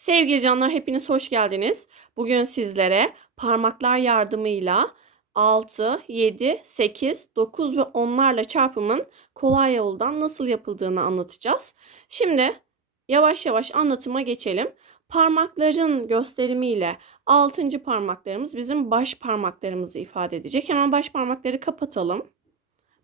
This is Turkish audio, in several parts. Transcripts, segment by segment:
Sevgili canlar hepiniz hoş geldiniz. Bugün sizlere parmaklar yardımıyla 6, 7, 8, 9 ve 10'larla çarpımın kolay yoldan nasıl yapıldığını anlatacağız. Şimdi yavaş yavaş anlatıma geçelim. Parmakların gösterimiyle 6. parmaklarımız bizim baş parmaklarımızı ifade edecek. Hemen baş parmakları kapatalım.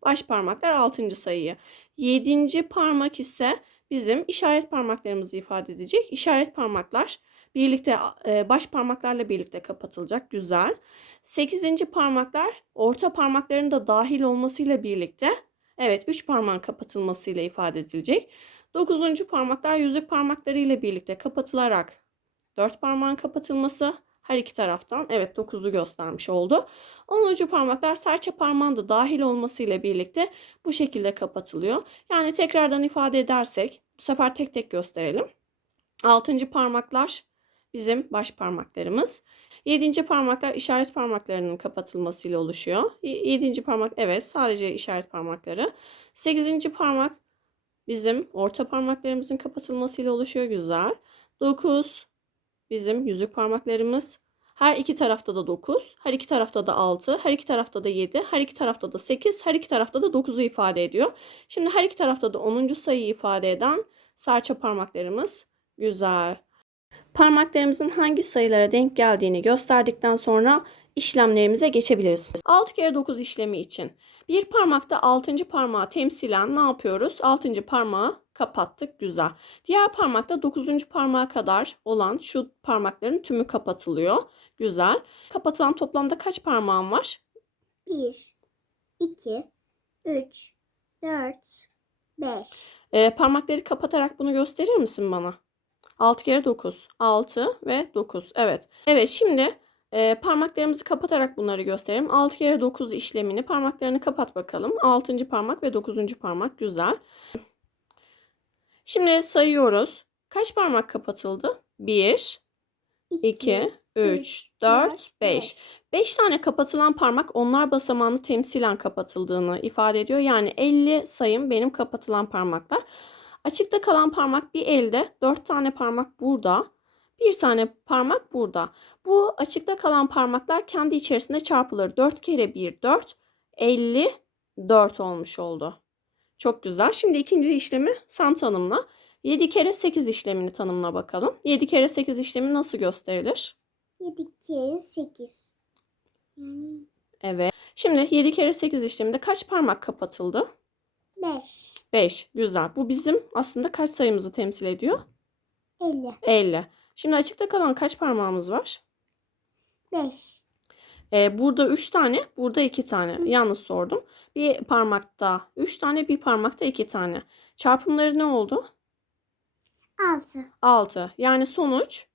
Baş parmaklar 6. sayıyı. 7. parmak ise bizim işaret parmaklarımızı ifade edecek. İşaret parmaklar birlikte e, baş parmaklarla birlikte kapatılacak. Güzel. 8. parmaklar orta parmakların da dahil olmasıyla birlikte evet 3 parmağın kapatılmasıyla ifade edilecek. 9. parmaklar yüzük parmakları ile birlikte kapatılarak 4 parmağın kapatılması her iki taraftan evet 9'u göstermiş oldu. 10. parmaklar serçe parmağın da dahil olmasıyla birlikte bu şekilde kapatılıyor. Yani tekrardan ifade edersek bu sefer tek tek gösterelim. 6. parmaklar bizim baş parmaklarımız. 7. parmaklar işaret parmaklarının kapatılmasıyla oluşuyor. 7. parmak evet sadece işaret parmakları. 8. parmak bizim orta parmaklarımızın kapatılmasıyla oluşuyor. Güzel. 9 bizim yüzük parmaklarımız. Her iki tarafta da 9, her iki tarafta da 6, her iki tarafta da 7, her iki tarafta da 8, her iki tarafta da 9'u ifade ediyor. Şimdi her iki tarafta da 10. sayıyı ifade eden serçe parmaklarımız güzel. Parmaklarımızın hangi sayılara denk geldiğini gösterdikten sonra işlemlerimize geçebiliriz. 6 kere 9 işlemi için bir parmakta 6. parmağı temsilen ne yapıyoruz? 6. parmağı kapattık. Güzel. Diğer parmakta 9. parmağa kadar olan şu parmakların tümü kapatılıyor. Güzel. Kapatılan toplamda kaç parmağım var? 1, 2, 3, 4, 5. Ee, parmakları kapatarak bunu gösterir misin bana? 6 kere 9. 6 ve 9. Evet. Evet şimdi e, parmaklarımızı kapatarak bunları gösterelim. 6 kere 9 işlemini parmaklarını kapat bakalım. 6. parmak ve 9. parmak. Güzel. Şimdi sayıyoruz. Kaç parmak kapatıldı? 1, 2, 3, 4, 5. 5 tane kapatılan parmak onlar basamağını temsilen kapatıldığını ifade ediyor. Yani 50 sayım benim kapatılan parmaklar. Açıkta kalan parmak bir elde, 4 tane parmak burada, bir tane parmak burada. Bu açıkta kalan parmaklar kendi içerisinde çarpılır. 4 kere 1 4, 54 olmuş oldu. Çok güzel. Şimdi ikinci işlemi sen tanımla. 7 kere 8 işlemini tanımla bakalım. 7 kere 8 işlemi nasıl gösterilir? 7 kere 8. Yani Evet. Şimdi 7 kere 8 işleminde kaç parmak kapatıldı? 5, 5. Güzel. Bu bizim aslında kaç sayımızı temsil ediyor? 50, 50. Şimdi açıkta kalan kaç parmağımız var? 5, Ee, burada 3 tane, burada 2 tane. Yalnız sordum. Bir parmakta 3 tane, bir parmakta 2 tane. Çarpımları ne oldu? 6, 6. Yani sonuç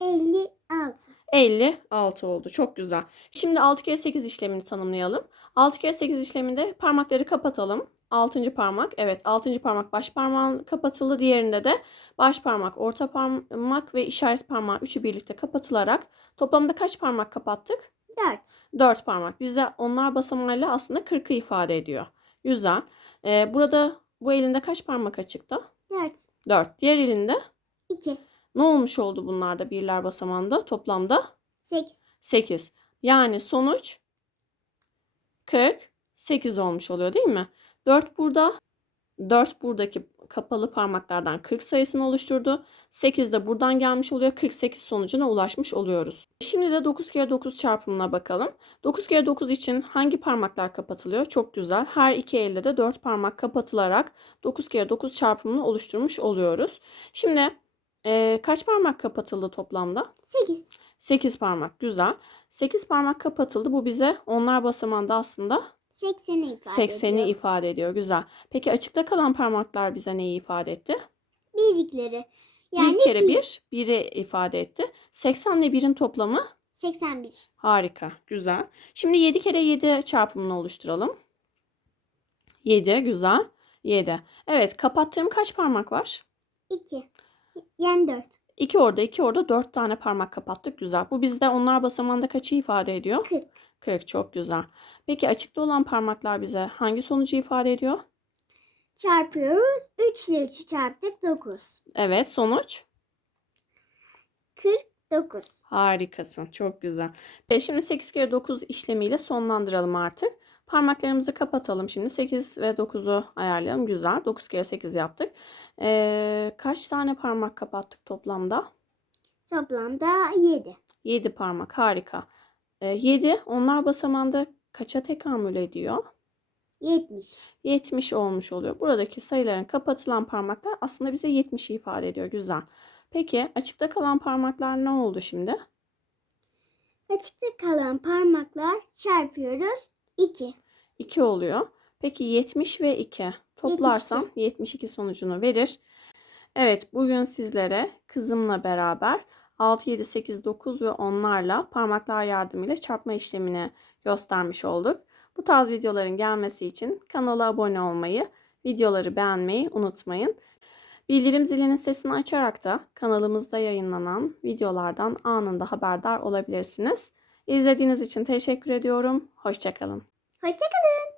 56, 56 oldu. Çok güzel. Şimdi 6 kere 8 işlemini tanımlayalım. 6 kere 8 işleminde parmakları kapatalım. 6. parmak. Evet 6. parmak baş parmağın kapatıldı. Diğerinde de baş parmak, orta parmak ve işaret parmağı üçü birlikte kapatılarak toplamda kaç parmak kapattık? 4, 4 parmak. Bizde onlar basamağıyla aslında 40'ı ifade ediyor. Güzel. Ee, burada bu elinde kaç parmak açıkta? 4, 4. Diğer elinde 2, ne olmuş oldu bunlarda birler basamağında? Toplamda 8, 8. Yani sonuç 48 olmuş oluyor değil mi? 4 burada. 4 buradaki kapalı parmaklardan 40 sayısını oluşturdu. 8 de buradan gelmiş oluyor. 48 sonucuna ulaşmış oluyoruz. Şimdi de 9 kere 9 çarpımına bakalım. 9 kere 9 için hangi parmaklar kapatılıyor? Çok güzel. Her iki elde de 4 parmak kapatılarak 9 kere 9 çarpımını oluşturmuş oluyoruz. Şimdi eee, kaç parmak kapatıldı toplamda? 8, 8 parmak. Güzel. 8 parmak kapatıldı. Bu bize onlar basamağında aslında 80'i ifade 80'i ediyor. ifade ediyor. Güzel. Peki açıkta kalan parmaklar bize neyi ifade etti? Bildikleri. Yani bir kere bir. 1, 1'i ifade etti. 80 ile 1'in toplamı 81, harika. Güzel. Şimdi 7 kere 7 çarpımını oluşturalım. 7, güzel. 7. Evet, kapattığım kaç parmak var? 2, yani 4, 2 orada, 2 orada 4 tane parmak kapattık. Güzel. Bu bizde onlar basamağında kaçı ifade ediyor? 40, 40. Çok güzel. Peki açıkta olan parmaklar bize hangi sonucu ifade ediyor? çarpıyoruz. 3 ile 3'ü çarptık 9. Evet, sonuç 49. Harikasın. Çok güzel. E, şimdi 8 kere 9 işlemiyle sonlandıralım artık. Parmaklarımızı kapatalım şimdi. 8 ve 9'u ayarlayalım. Güzel. 9 kere 8 yaptık. Ee, kaç tane parmak kapattık toplamda? Toplamda 7. 7 parmak. Harika. Ee, 7 onlar basamağında kaça tekamül ediyor? 70. 70 olmuş oluyor. Buradaki sayıların kapatılan parmaklar aslında bize 70'i ifade ediyor. Güzel. Peki açıkta kalan parmaklar ne oldu şimdi? Açıkta kalan parmaklar çarpıyoruz. 2. 2 oluyor. Peki 70 ve 2 toplarsam 72 sonucunu verir. Evet bugün sizlere kızımla beraber 6, 7, 8, 9 ve onlarla parmaklar yardımıyla çarpma işlemini göstermiş olduk. Bu tarz videoların gelmesi için kanala abone olmayı, videoları beğenmeyi unutmayın. Bildirim zilinin sesini açarak da kanalımızda yayınlanan videolardan anında haberdar olabilirsiniz. İzlediğiniz için teşekkür ediyorum. Hoşçakalın. Hoşçakalın.